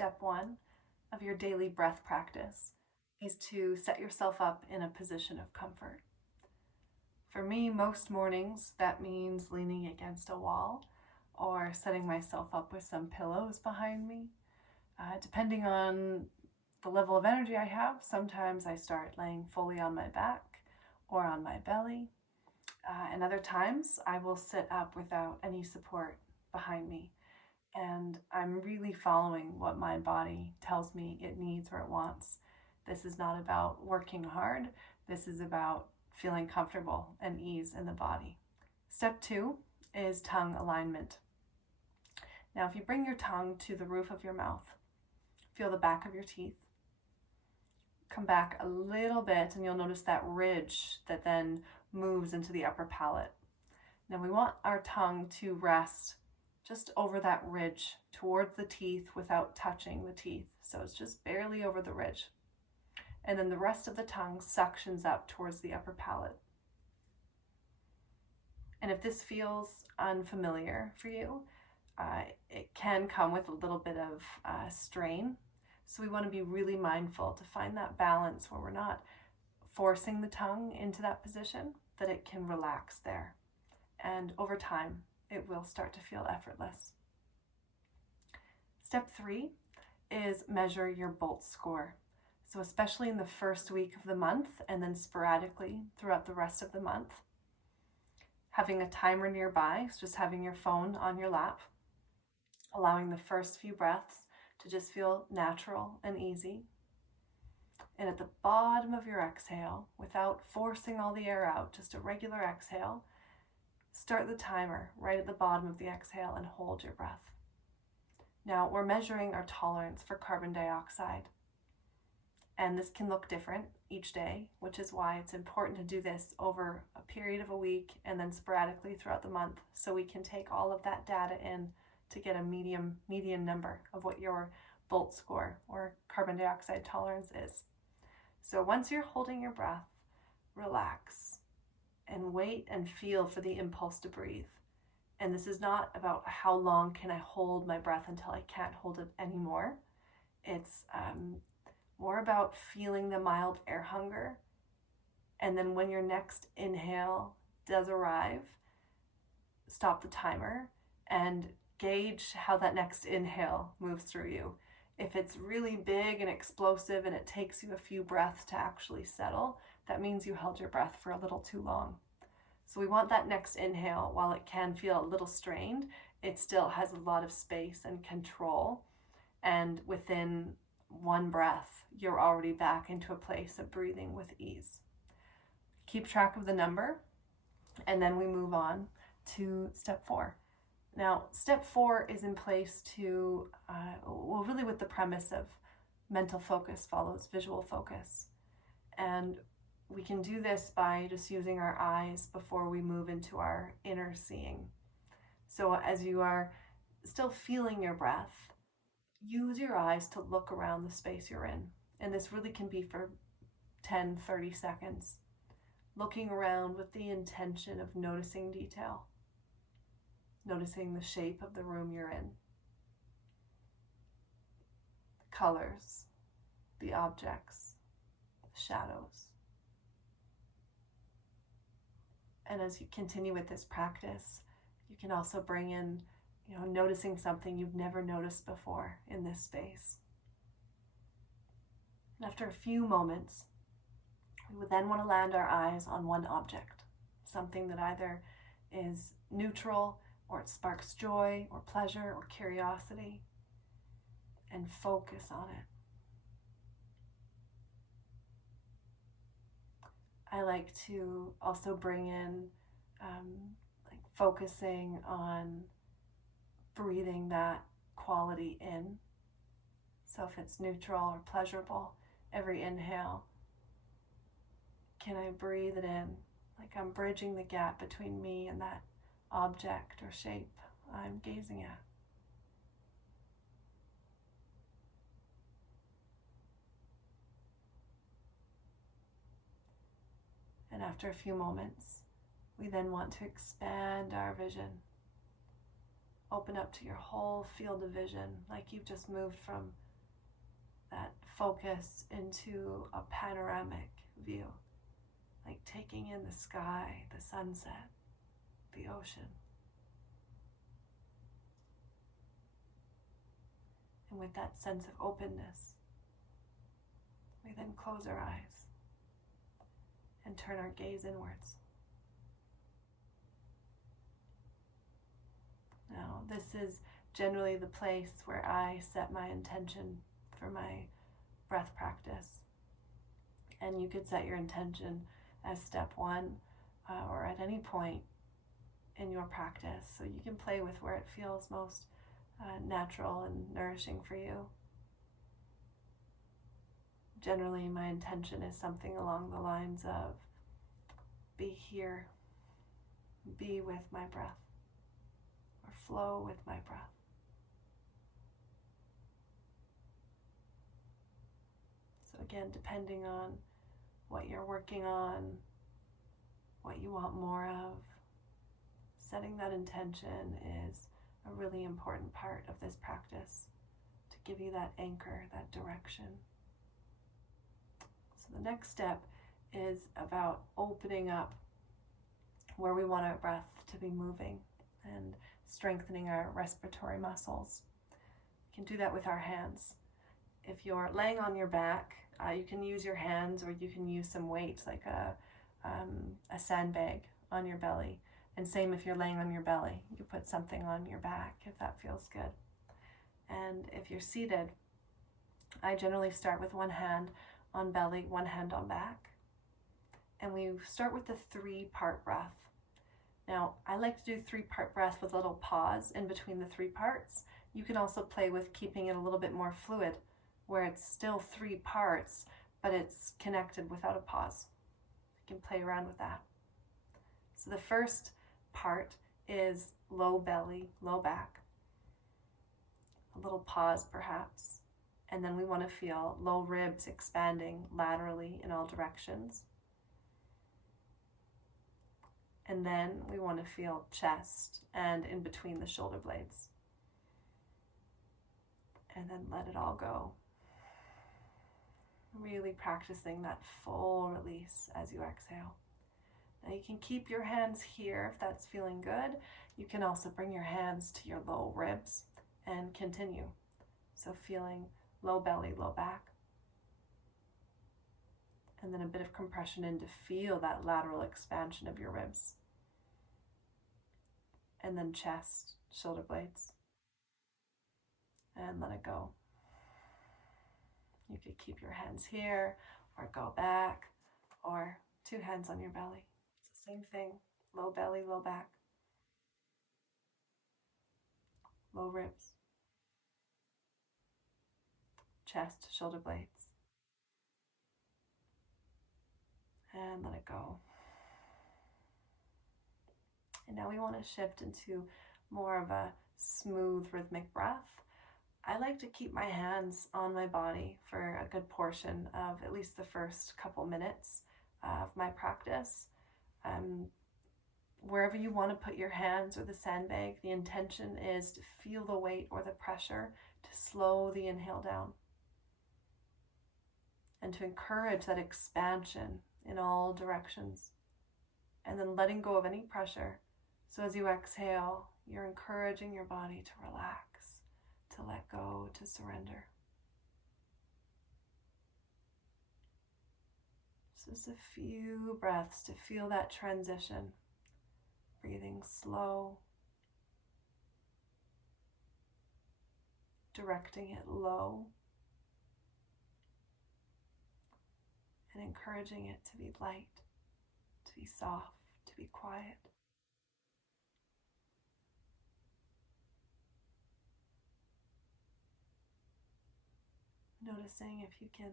step one of your daily breath practice is to set yourself up in a position of comfort. For me, most mornings, that means leaning against a wall or setting myself up with some pillows behind me. Depending on the level of energy I have, sometimes I start laying fully on my back or on my belly. And other times I will sit up without any support behind me. And I'm really following what my body tells me it needs or it wants. This is not about working hard. This is about feeling comfortable and ease in the body. Step two is tongue alignment. Now, if you bring your tongue to the roof of your mouth, feel the back of your teeth, come back a little bit, and you'll notice that ridge that then moves into the upper palate. Now, we want our tongue to rest just over that ridge towards the teeth without touching the teeth. So it's just barely over the ridge. And then the rest of the tongue suctions up towards the upper palate. And if this feels unfamiliar for you, it can come with a little bit of strain. So we want to be really mindful to find that balance where we're not forcing the tongue into that position, that it can relax there. And over time, it will start to feel effortless. Step three is measure your BOLT score. So especially in the first week of the month and then sporadically throughout the rest of the month, having a timer nearby, so just having your phone on your lap, allowing the first few breaths to just feel natural and easy. And at the bottom of your exhale, without forcing all the air out, just a regular exhale, start the timer right at the bottom of the exhale and hold your breath. Now, we're measuring our tolerance for carbon dioxide. And this can look different each day, which is why it's important to do this over a period of a week and then sporadically throughout the month, so we can take all of that data in to get a median number of what your BOLT score or carbon dioxide tolerance is. So once you're holding your breath, relax and wait and feel for the impulse to breathe. And this is not about how long can I hold my breath until I can't hold it anymore. It's more about feeling the mild air hunger. And then when your next inhale does arrive, stop the timer and gauge how that next inhale moves through you. If it's really big and explosive and it takes you a few breaths to actually settle, that means you held your breath for a little too long. So we want that next inhale, while it can feel a little strained, it still has a lot of space and control. And within one breath, you're already back into a place of breathing with ease. Keep track of the number, and then we move on to step four. Now, step four is in place to, really with the premise of mental focus follows visual focus. And we can do this by just using our eyes before we move into our inner seeing. So as you are still feeling your breath, use your eyes to look around the space you're in. And this really can be for 10, 30 seconds. Looking around with the intention of noticing detail. Noticing the shape of the room you're in. The colors, the objects, the shadows. And as you continue with this practice, you can also bring in noticing something you've never noticed before in this space. And after a few moments, we would then want to land our eyes on one object, something that either is neutral or it sparks joy or pleasure or curiosity, and focus on it. I like to also bring in focusing on breathing that quality in. So if it's neutral or pleasurable, every inhale, can I breathe it in like I'm bridging the gap between me and that object or shape I'm gazing at? And after a few moments, we then want to expand our vision. Open up to your whole field of vision, like you've just moved from that focus into a panoramic view, like taking in the sky, the sunset, the ocean. And with that sense of openness, we then close our eyes and turn our gaze inwards. Now, this is generally the place where I set my intention for my breath practice. And you could set your intention as step one or at any point in your practice. So you can play with where it feels most natural and nourishing for you. Generally, my intention is something along the lines of be here, be with my breath, or flow with my breath. So again, depending on what you're working on, what you want more of, setting that intention is a really important part of this practice to give you that anchor, that direction. So the next step is about opening up where we want our breath to be moving and strengthening our respiratory muscles. You can do that with our hands. If you're laying on your back, you can use your hands, or you can use some weight like a sandbag on your belly. And same if you're laying on your belly, you put something on your back if that feels good. And if you're seated, I generally start with one hand on belly, one hand on back. And we start with the 3-part breath. Now, I like to do 3-part breath with a little pause in between the 3 parts. You can also play with keeping it a little bit more fluid, where it's still 3 parts, but it's connected without a pause. You can play around with that. So the first part is low belly, low back. A little pause perhaps. And then we want to feel low ribs expanding laterally in all directions. And then we want to feel chest and in between the shoulder blades. And then let it all go. Really practicing that full release as you exhale. Now you can keep your hands here if that's feeling good. You can also bring your hands to your low ribs and continue. So feeling low belly, low back. And then a bit of compression in to feel that lateral expansion of your ribs. And then chest, shoulder blades. And let it go. You could keep your hands here or go back, or 2 hands on your belly. It's the same thing. Low belly, low back. Low ribs. Chest, shoulder blades. And let it go. And now we want to shift into more of a smooth rhythmic breath. I like to keep my hands on my body for a good portion of at least the first couple minutes of my practice. Wherever you want to put your hands or the sandbag, the intention is to feel the weight or the pressure, to slow the inhale down, and to encourage that expansion in all directions, and then letting go of any pressure. So as you exhale, you're encouraging your body to relax, to let go, to surrender. So just a few breaths to feel that transition. Breathing slow, directing it low, and encouraging it to be light, to be soft, to be quiet. Noticing if you can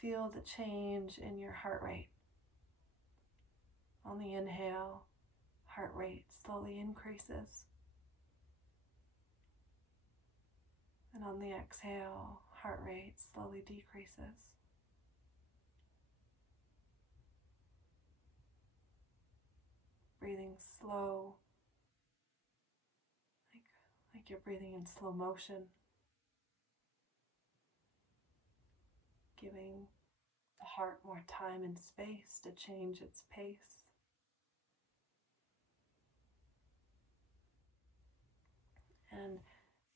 feel the change in your heart rate. On the inhale, heart rate slowly increases. And on the exhale, heart rate slowly decreases. Breathing slow, like you're breathing in slow motion. giving the heart more time and space to change its pace. And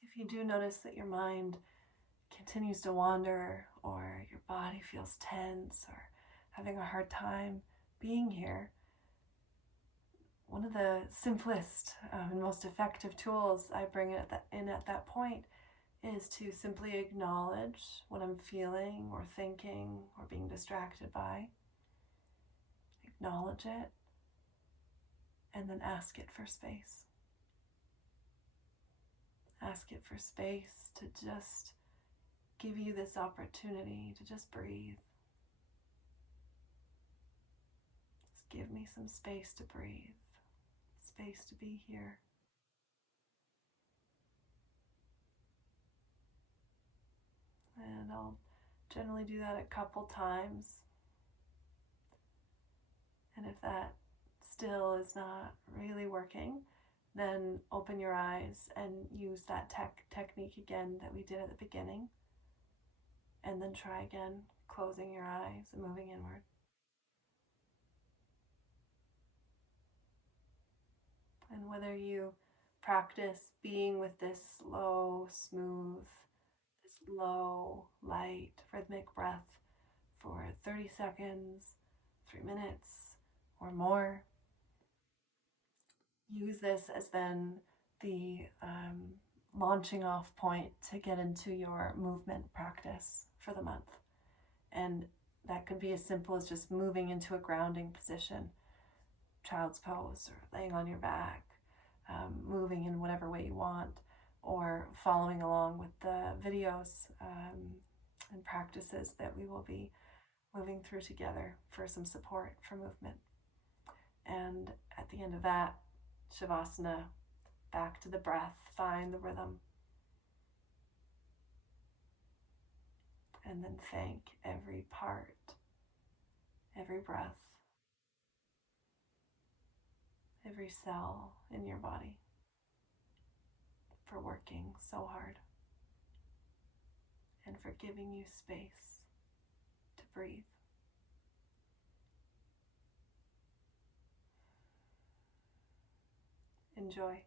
if you do notice that your mind continues to wander, or your body feels tense or having a hard time being here, one of the simplest and most effective tools I bring in at that point is to simply acknowledge what I'm feeling or thinking or being distracted by. Acknowledge it, and then ask it for space. Ask it for space to just give you this opportunity to just breathe. Just give me some space to breathe, space to be here. And I'll generally do that a couple times. And if that still is not really working, then open your eyes and use that technique again that we did at the beginning. And then try again, closing your eyes and moving inward. And whether you practice being with this slow, smooth, this low, light, rhythmic breath for 30 seconds, 3 minutes, or more, use this as then the launching off point to get into your movement practice for the month. And that could be as simple as just moving into a grounding position, child's pose, or laying on your back, moving in whatever way you want, or following along with the videos and practices that we will be moving through together for some support for movement. And at the end of that, Shavasana, back to the breath, find the rhythm. And then thank every part, every breath, every cell in your body for working so hard and for giving you space to breathe. Enjoy.